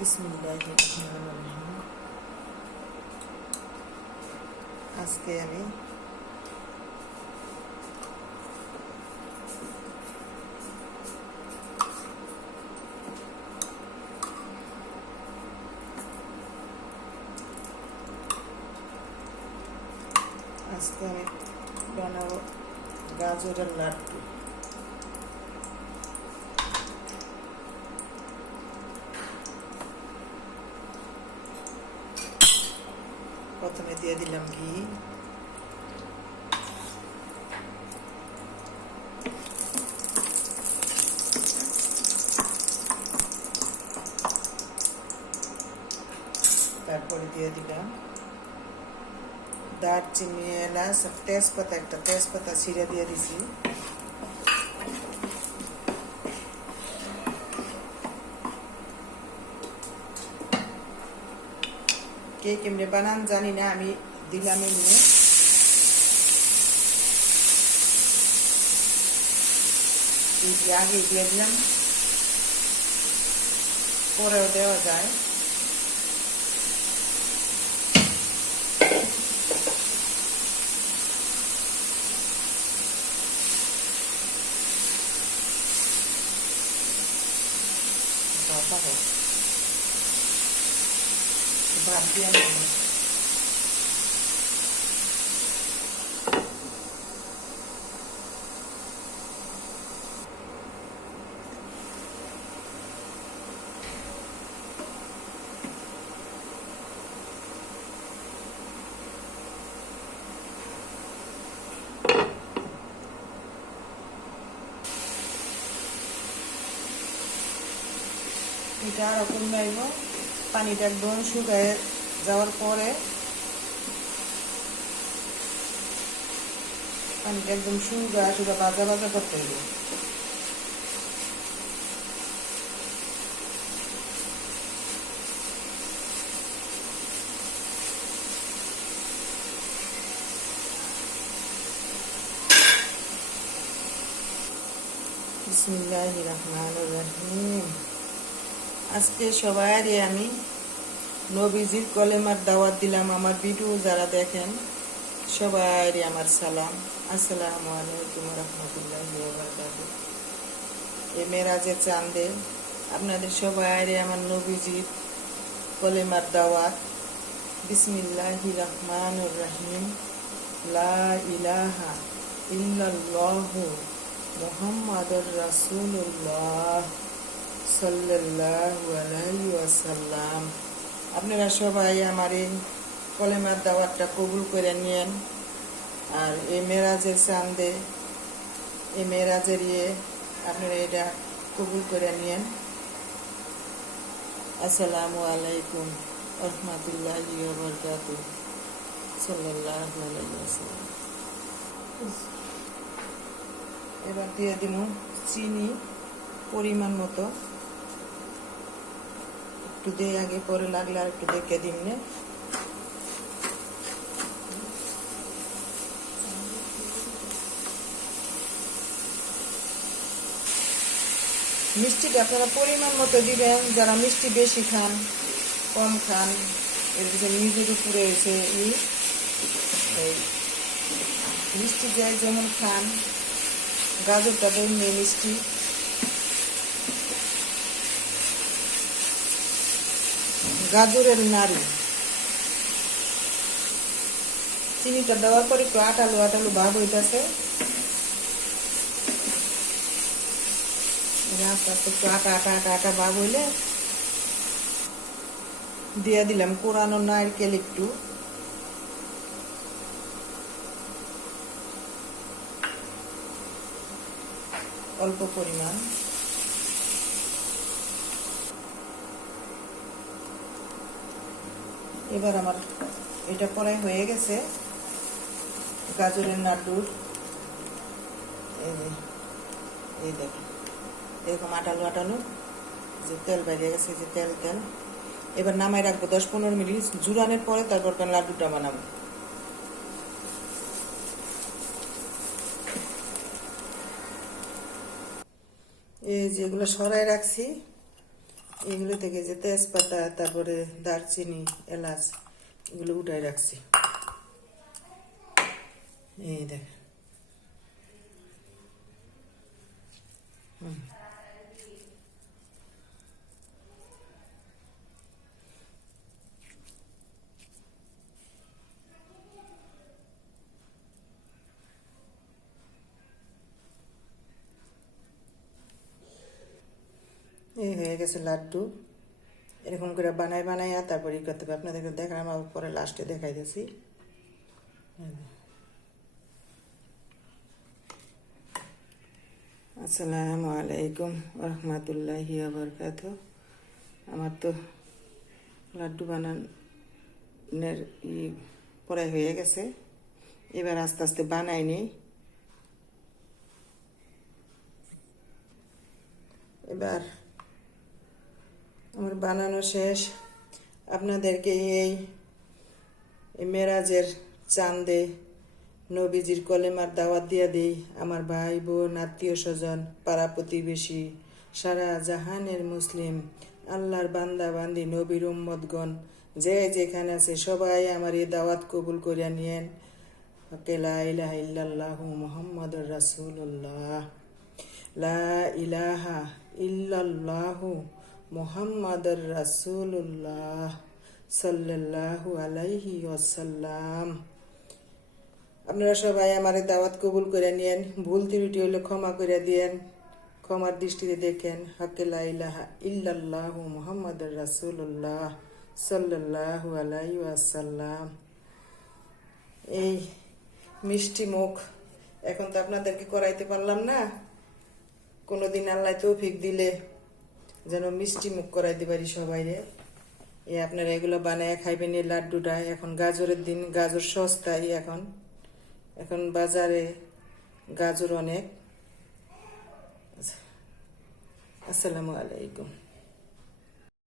বিসমিল্লাহিররহমানিররহিম। আজকে আমি বানাবো গাজরের লাড্ডু। প্রথমে দিয়ে দিলাম ঘি, তারপরে দিয়ে দিলাম দারচিনি, এলাচ আর তেজপাতা। একটা তেজপাতা ছিঁড়ে দিয়ে দিছি। কে কেমনে বানান জানি না, আমি দিলাম এমনি। আগে দিয়ে দিলাম, পরেও দেওয়া যায়। ভাত দিয়ে এটা এরকম নাইব। পানিটা একদম শুকায় যাওয়ার পরে, পানিটা একদম শুকা ভাজা ভাজা করতে হবে। বিসমিল্লাহির রহমানির রহিম। আজকে সবাইরে আমি নবীজির কলেমার দাওয়াত দিলাম। আমার ভিডিও যারা দেখেন সবাইরে আমার সালাম, আসসালামু আলাইকুম রহমতুল্লাহি ওয়া বারাকাতুহু। এই মেরাজের চাঁদে আপনাদের সবাইরে আমার নবীজির কলেমার দাওয়াত। বিসমিল্লাহির রহমানির রহিম। লা ইলাহা ইল্লাল্লাহু মুহাম্মাদুর রাসূলুল্লাহ সাল্লাল্লাহু আলাইহি ওয়াসাল্লাম। আপনারা সবাই আমার এই কলেমার দাওয়াতটা কবুল করে নিয়েন। আর এই মেরাজের চাঁদে, এই মেরাজের আপনারা এটা কবুল করে নিয়েন। আসসালামু আলাইকুম রহমতুল্লাহি ওয়া বারাকাতুহু সাল্লাল্লাহু আলাইহি ওয়াসাল্লাম। এবার দিয়ে দিব চিনি পরিমাণ মতো। একটু দিয়ে আগে পরে লাগলে আর একটু দেখে দিন। মিষ্টিটা আপনারা পরিমাণ মতো দিবেন। যারা মিষ্টি বেশি খান, কম খান, এর নিজের উপরে এসে মিষ্টি যায় যেমন খান। গাজরটা তো এমনি মিষ্টি। গাজরের নাড়ু, চিনিটা দেওয়ার পর একটু আটালু আটালু ভাব হইতেছে। একটু আটা আটা আটা আটা ভাব হইলে দিয়ে দিলাম কোরানো নারকেল একটু। অল্প পরিমাণ। এবার আমার এটা পরে হয়ে গেছে গাজরের নাড়ুর। এই দেখেন এরকম আটালো আটালো যে তেল বেরিয়ে গেছে, যে তেল তেল। এবার নামাই রাখবো 10-15 মিনিট জুড়ানোর পরে, তারপর লাড্ডুটা বানাবো। এই যেগুলো সরাই রাখছি এগুলো থেকে যে তেজপাতা, তারপরে দারচিনি, এলাচ এগুলো উঠাই রাখছি। এই দেখ, এই হয়ে গেছে লাড্ডু। এরকম করে বানাইয়া তারপর ই করতে হবে। আপনাদেরকে দেখালাম, আমার পরে লাস্টে দেখাই দিয়েছি। আসসালামু আলাইকুম রহমতুল্লাহি বরকাত। আমার তো লাড্ডু বানানোর পড়াই হয়ে গেছে। এবার আস্তে আস্তে বানাই নিই। এবার আমার বানানো শেষ। আপনাদেরকে এই মেরাজের চাঁদে নবীজির কলেমার দাওয়াত দিয়া দিই। আমার ভাই বোন, আত্মীয় স্বজন, পাড়া প্রতিবেশী, সারা জাহানের মুসলিম আল্লাহর বান্দা বান্দি, নবীর উম্মতগণ যে যেখানে আছে সবাই আমার এই দাওয়াত কবুল করিয়া নিয়েন। লা ইলাহা ইল্লাল্লাহু মুহাম্মাদুর রাসূলুল্লাহ, লা ইলাহা ইল্লাল্লাহু মুহাম্মাদুর রাসূলুল্লাহ সাল্লাল্লাহু আলাইহি ওয়াসাল্লাম। আপনারা সবাই আমার দাওয়াত কবুল করে নিয়েন। ভুল ত্রুটি হলে ক্ষমা করে দিয়েন, ক্ষমার দৃষ্টিতে দেখেন। হাক্কে লা ইলাহা ইল্লাল্লাহু মুহাম্মাদুর রাসূলুল্লাহ সাল্লাল্লাহু আলাইহি ওয়াসাল্লাম। এই মিষ্টি মুখ এখন তো আপনাদেরকে করাইতে পারলাম না। কোনোদিন আল্লাহ তৌফিক দিলে যেন মিষ্টি মুখ করাইতে পারি সবাইরে। আপনারা এগুলো বানায় খাইবেন। এই লাড্ডুটা এখন গাজরের দিন, গাজর সস্তায় এখন বাজারে গাজর অনেক। আসসালামু আলাইকুম।